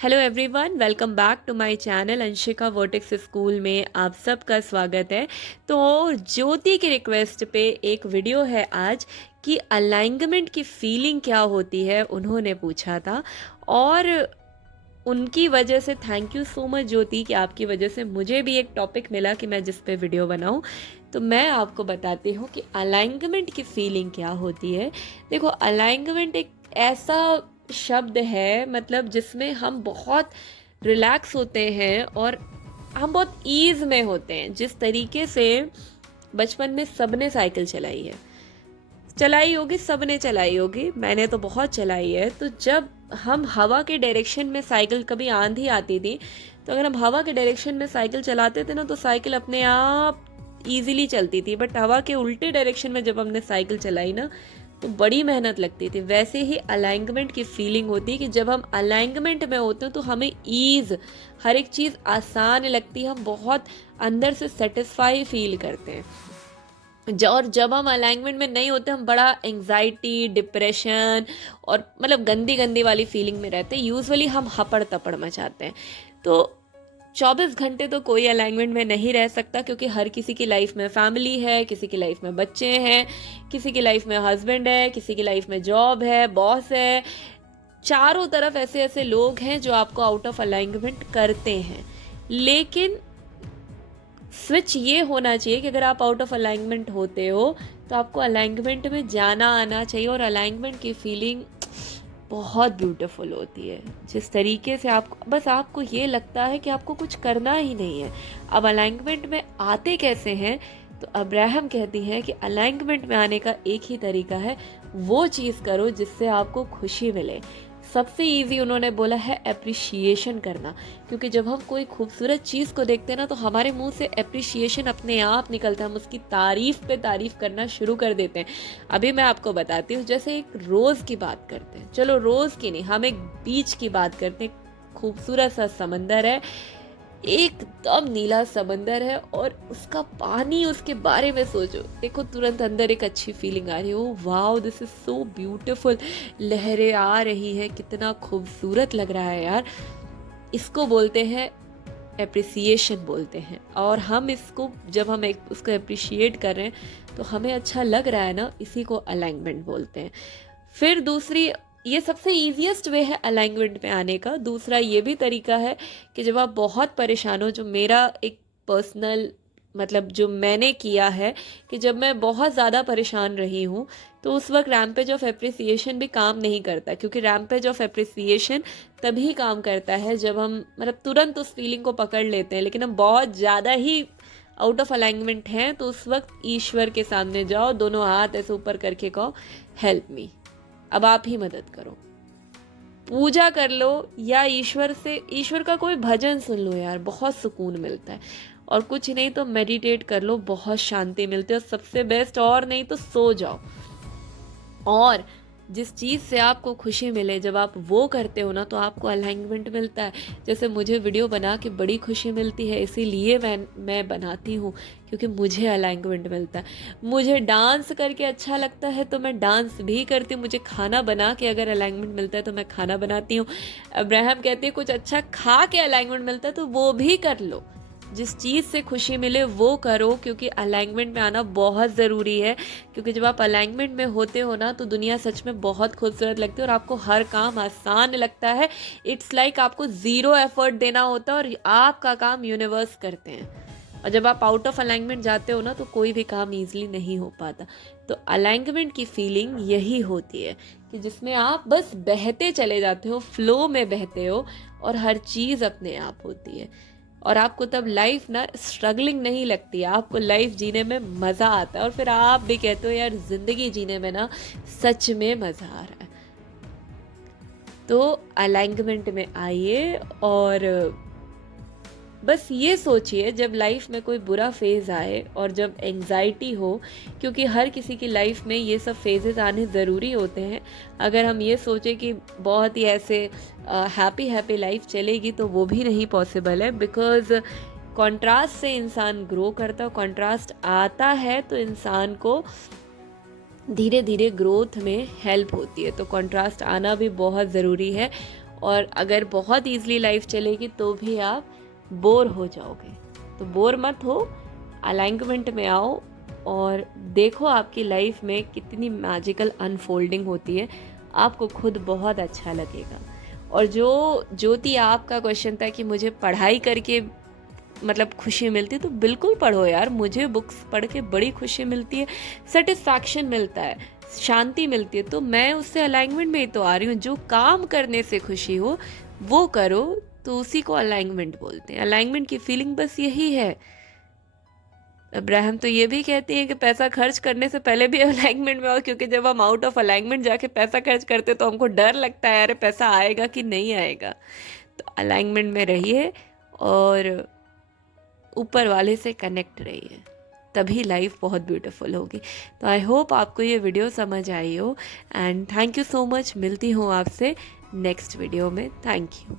Hello everyone, welcome back to my channel Anshika vertex school में आप सबका स्वागत है। तो ज्योति की रिक्वेस्ट पे एक वीडियो है आज कि अलाइनमेंट की फीलिंग क्या होती है, उन्होंने पूछा था। और उनकी वजह से थैंक यू सो मच ज्योति कि आपकी वजह से मुझे भी एक टॉपिक मिला कि मैं जिस पे वीडियो बनाऊं। तो मैं आपको बताती हूँ कि अलाइनमेंट की फीलिंग क्या होती है। देखो, अलाइनमेंट एक ऐसा शब्द है, मतलब जिसमें हम बहुत रिलैक्स होते हैं और हम बहुत ईज में होते हैं। जिस तरीके से बचपन में सबने साइकिल चलाई होगी, सबने चलाई होगी, मैंने तो बहुत चलाई है। तो जब हम हवा के डायरेक्शन में साइकिल, कभी आंधी आती थी तो अगर हम हवा के डायरेक्शन में साइकिल चलाते थे ना तो साइकिल अपने आप इजीली चलती थी। बट हवा के उल्टे डायरेक्शन में जब हमने साइकिल चलाई ना तो बड़ी मेहनत लगती थी। वैसे ही अलाइनमेंट की फीलिंग होती है कि जब हम अलाइनमेंट में होते हैं तो हमें ईज, हर एक चीज़ आसान लगती है, हम बहुत अंदर से सेटिस्फाई फील करते हैं। और जब हम अलाइनमेंट में नहीं होते हम बड़ा एंग्जाइटी, डिप्रेशन और मतलब गंदी गंदी वाली फीलिंग में रहते हैं। यूजुअली हम हपड़ तपड़ मचाते हैं। तो 24 घंटे तो कोई अलाइनमेंट में नहीं रह सकता, क्योंकि हर किसी की लाइफ में फैमिली है, किसी की लाइफ में बच्चे हैं, किसी की लाइफ में हस्बैंड है, किसी की लाइफ में जॉब है, बॉस है। चारों तरफ ऐसे ऐसे लोग हैं जो आपको आउट ऑफ अलाइनमेंट करते हैं। लेकिन स्विच ये होना चाहिए कि अगर आप आउट ऑफ अलाइनमेंट होते हो तो आपको अलाइनमेंट में जाना आना चाहिए। और अलाइनमेंट की फीलिंग बहुत ब्यूटीफुल होती है। जिस तरीके से आपको, बस आपको ये लगता है कि आपको कुछ करना ही नहीं है। अब अलाइनमेंट में आते कैसे हैं? तो अब्राहम कहती हैं कि अलाइनमेंट में आने का एक ही तरीका है, वो चीज़ करो जिससे आपको खुशी मिले। सबसे इजी उन्होंने बोला है अप्रिशिएशन करना। क्योंकि जब हम कोई खूबसूरत चीज़ को देखते हैं ना तो हमारे मुंह से अप्रिशिएशन अपने आप निकलता है, हम उसकी तारीफ पे तारीफ करना शुरू कर देते हैं। अभी मैं आपको बताती हूँ, जैसे एक रोज़ की बात करते हैं, चलो रोज़ की नहीं, हम एक बीच की बात करते हैं। खूबसूरत सा समंदर है, एकदम नीला समंदर है और उसका पानी, उसके बारे में सोचो, देखो तुरंत अंदर एक अच्छी फीलिंग आ रही है। Oh wow, this is so beautiful, लहरें आ रही है, कितना खूबसूरत लग रहा है यार। इसको बोलते हैं एप्रिसिएशन बोलते हैं। और हम इसको, जब हम उसको अप्रिशिएट कर रहे हैं तो हमें अच्छा लग रहा है ना, इसी को अलाइनमेंट बोलते हैं। फिर दूसरी, ये सबसे ईजिएस्ट वे है अलाइनमेंट में आने का। दूसरा ये भी तरीका है कि जब आप बहुत परेशान हो, जो मेरा एक पर्सनल, मतलब जो मैंने किया है कि जब मैं बहुत ज़्यादा परेशान रही हूँ तो उस वक्त रैम्पेज ऑफ एप्रिसिएशन भी काम नहीं करता। क्योंकि रैम्पेज ऑफ एप्रिसिएशन तभी काम करता है जब हम मतलब तुरंत उस फीलिंग को पकड़ लेते हैं, लेकिन हम बहुत ज़्यादा ही आउट ऑफ अलाइनमेंट हैं तो उस वक्त ईश्वर के सामने जाओ, दोनों हाथ ऐसे ऊपर करके कहो हेल्प मी, अब आप ही मदद करो। पूजा कर लो या ईश्वर का कोई भजन सुन लो यार, बहुत सुकून मिलता है। और कुछ नहीं तो मेडिटेट कर लो, बहुत शांति मिलती है। और सबसे बेस्ट, और नहीं तो सो जाओ। और जिस चीज़ से आपको खुशी मिले, जब आप वो करते हो ना तो आपको अलाइनमेंट मिलता है। जैसे मुझे वीडियो बना के बड़ी खुशी मिलती है, इसीलिए मैं बनाती हूँ, क्योंकि मुझे अलाइनमेंट मिलता है। मुझे डांस करके अच्छा लगता है तो मैं डांस भी करती हूँ। मुझे खाना बना के अगर अलाइनमेंट मिलता है तो मैं खाना बनाती हूँ। अब्राहम कहते हैं कुछ अच्छा खा के अलाइनमेंट मिलता है तो वो भी कर लो। जिस चीज़ से खुशी मिले वो करो, क्योंकि अलाइनमेंट में आना बहुत ज़रूरी है। क्योंकि जब आप अलाइनमेंट में होते हो ना तो दुनिया सच में बहुत खूबसूरत लगती है और आपको हर काम आसान लगता है। इट्स लाइक आपको ज़ीरो एफर्ट देना होता है और आपका काम यूनिवर्स करते हैं। और जब आप आउट ऑफ अलाइनमेंट जाते हो ना तो कोई भी काम ईजिली नहीं हो पाता। तो अलाइनमेंट की फीलिंग यही होती है कि जिसमें आप बस बहते चले जाते हो, फ्लो में बहते हो और हर चीज़ अपने आप होती है। और आपको तब लाइफ ना स्ट्रगलिंग नहीं लगती, आपको लाइफ जीने में मज़ा आता है। और फिर आप भी कहते हो यार ज़िंदगी जीने में ना सच में मज़ा आ रहा है। तो अलाइनमेंट में आइए और बस ये सोचिए, जब लाइफ में कोई बुरा फेज़ आए और जब एंजाइटी हो, क्योंकि हर किसी की लाइफ में ये सब फेजेस आने ज़रूरी होते हैं। अगर हम ये सोचें कि बहुत ही ऐसे हैप्पी हैप्पी लाइफ चलेगी तो वो भी नहीं पॉसिबल है। बिकॉज कॉन्ट्रास्ट से इंसान ग्रो करता है, कॉन्ट्रास्ट आता है तो इंसान को धीरे धीरे ग्रोथ में हेल्प होती है। तो कॉन्ट्रास्ट आना भी बहुत ज़रूरी है। और अगर बहुत ईज़िली लाइफ चलेगी तो भी आप बोर हो जाओगे। तो बोर मत हो, अलाइनमेंट में आओ और देखो आपकी लाइफ में कितनी मैजिकल अनफोल्डिंग होती है, आपको खुद बहुत अच्छा लगेगा। और जो ज्योति आपका क्वेश्चन था कि मुझे पढ़ाई करके मतलब खुशी मिलती है, तो बिल्कुल पढ़ो यार, मुझे बुक्स पढ़ के बड़ी खुशी मिलती है, सेटिस्फैक्शन मिलता है, शांति मिलती है। तो मैं उससे अलाइनमेंट में ही तो आ रही हूँ। जो काम करने से खुशी हो वो करो, तो उसी को अलाइनमेंट बोलते हैं। अलाइनमेंट की फीलिंग बस यही है। अब्राहम तो ये भी कहती हैं कि पैसा खर्च करने से पहले भी अलाइनमेंट में आओ, क्योंकि जब हम आउट ऑफ अलाइनमेंट जाके पैसा खर्च करते तो हमको डर लगता है, अरे पैसा आएगा कि नहीं आएगा। तो अलाइनमेंट में रहिए और ऊपर वाले से कनेक्ट रहिए, तभी लाइफ बहुत ब्यूटीफुल होगी। तो आई होप आपको ये वीडियो समझ आई हो, and thank you so much. मिलती हूँ आपसे नेक्स्ट वीडियो में। Thank you.